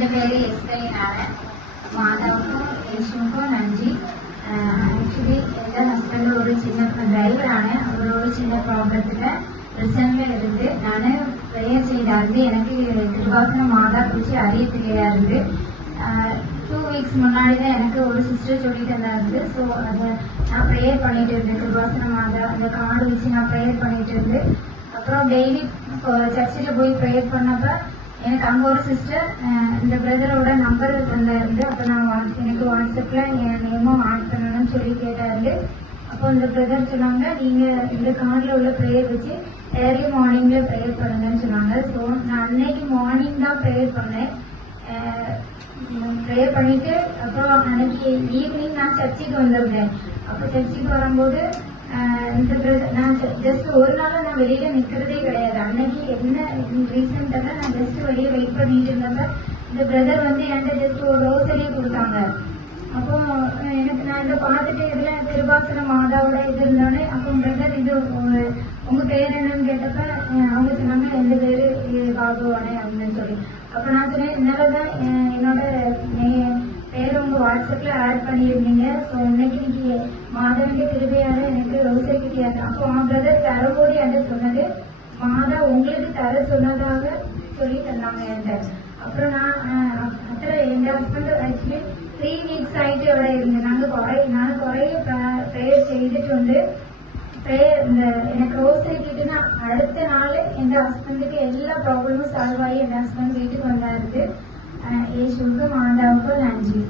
എൻ്റെ പേര് എസ് ആണ്. മാതാവുക്കും യേശുവിനും നന്ദി. ആക്ച്വലി എൻ്റെ ഹസ്ബൻഡ് ஒரு சின்ன டிரைவரான அவரோட சின்ன ப்ராப்ளத்தில் ரிசல்ட்ல இருந்து நான் ப்ரேயர் செய்தாருந்து எனக்கு கிருபாசன மாதா குறித்து அறிய தெரியாது. 2 வீக்ஸ் முன்னாடி தான் எனக்கு ஒரு சிஸ்டர் சொல்லிட்டு இருந்தாரு. ஸோ அதை நான் ப்ரேயர் பண்ணிட்டு இருந்தேன். கிருபாசன மாதா அந்த கார்டு வச்சு நான் ப்ரேயர் பண்ணிட்டு இருந்து அப்புறம் டெய்லி சர்ச்சில் போய் ப்ரேயர் பண்ணப்ப எனக்கு அங்கே ஒரு சிஸ்டர் இந்த பிரதரோட நம்பர் தந்தாரு. அப்போ நான் எனக்கு வாட்ஸ்அப்பில் என் நேமும் ஆட் பண்ணணும்னு சொல்லி கேட்டாரு. அப்போ இந்த பிரதர் சொன்னாங்க, நீங்கள் இந்த கார்டில் உள்ள ப்ரேயர் வச்சு ஏர்லி மார்னிங்கில் ப்ரேயர் பண்ணுங்கன்னு சொன்னாங்க. ஸோ நான் அன்னைக்கு மார்னிங் தான் ப்ரேயர் பண்ணேன். ப்ரேயர் பண்ணிட்டு அப்புறம் அன்னைக்கு ஈவினிங் நான் சர்ச்சுக்கு வந்திருந்தேன். அப்போ சர்ச்சுக்கு வரும்போது இந்த நான் ஜஸ்ட் ஒரு நாள் நான் வெளியில நிற்கிறதே கிடையாது. அன்னைக்கு என்ன ரீசெண்டாக நான் ஜஸ்ட் வெளியே வெயிட் பண்ணிட்டு இருந்தப்ப இந்த பிரதர் வந்து என்கிட்ட ஜஸ்ட் ஒரு ரோசரியை கொடுத்தாங்க. அப்போ எனக்கு நான் இதை பார்த்துட்டு இதுல கிருபாசன மாதாவோட இது இருந்தோடனே அப்போ பிரதர் இது உங்க பேர் என்னன்னு கேட்டப்ப அவங்க சொன்னாங்க எந்த பேரு பாபுவானே அப்படின்னு சொல்லி. அப்போ நான் சொன்னேன், என்னாலதான் என்னோட பேர் உங்க வாட்ஸ்அப்ல ஆட் பண்ணியிருந்தீங்க. ஸோ இன்னைக்கு மாதவனுக்கு கிருபையால எனக்கு ரோசரி கிட்டியாது. அப்போ அவன் பிரதர் தரும்போது என்கிட்ட சொன்னது, மாதா உங்களுக்கு தர சொன்னதாக சொல்லி தந்தாங்க என்கிட்ட. அப்புறம் அப்புறம் எங்க ஹஸ்பண்ட் ஆக்சுவலி 3 வீக்ஸ் ஆயிட்டு எவ்வளோ இருந்தேன். நான் குறைய ப்ரேயர் செய்துட்டு வந்து இந்த எனக்கு ரோசரி கிட்டுனா அடுத்த நாள் எங்க ஹஸ்பண்டுக்கு எல்லா ப்ராப்ளமும் சால்வ் ஆகி என் ஹஸ்பண்ட் வீட்டுக்கு வந்தாரு. இயேசுவுக்கு மாதாவுக்கு நன்றி.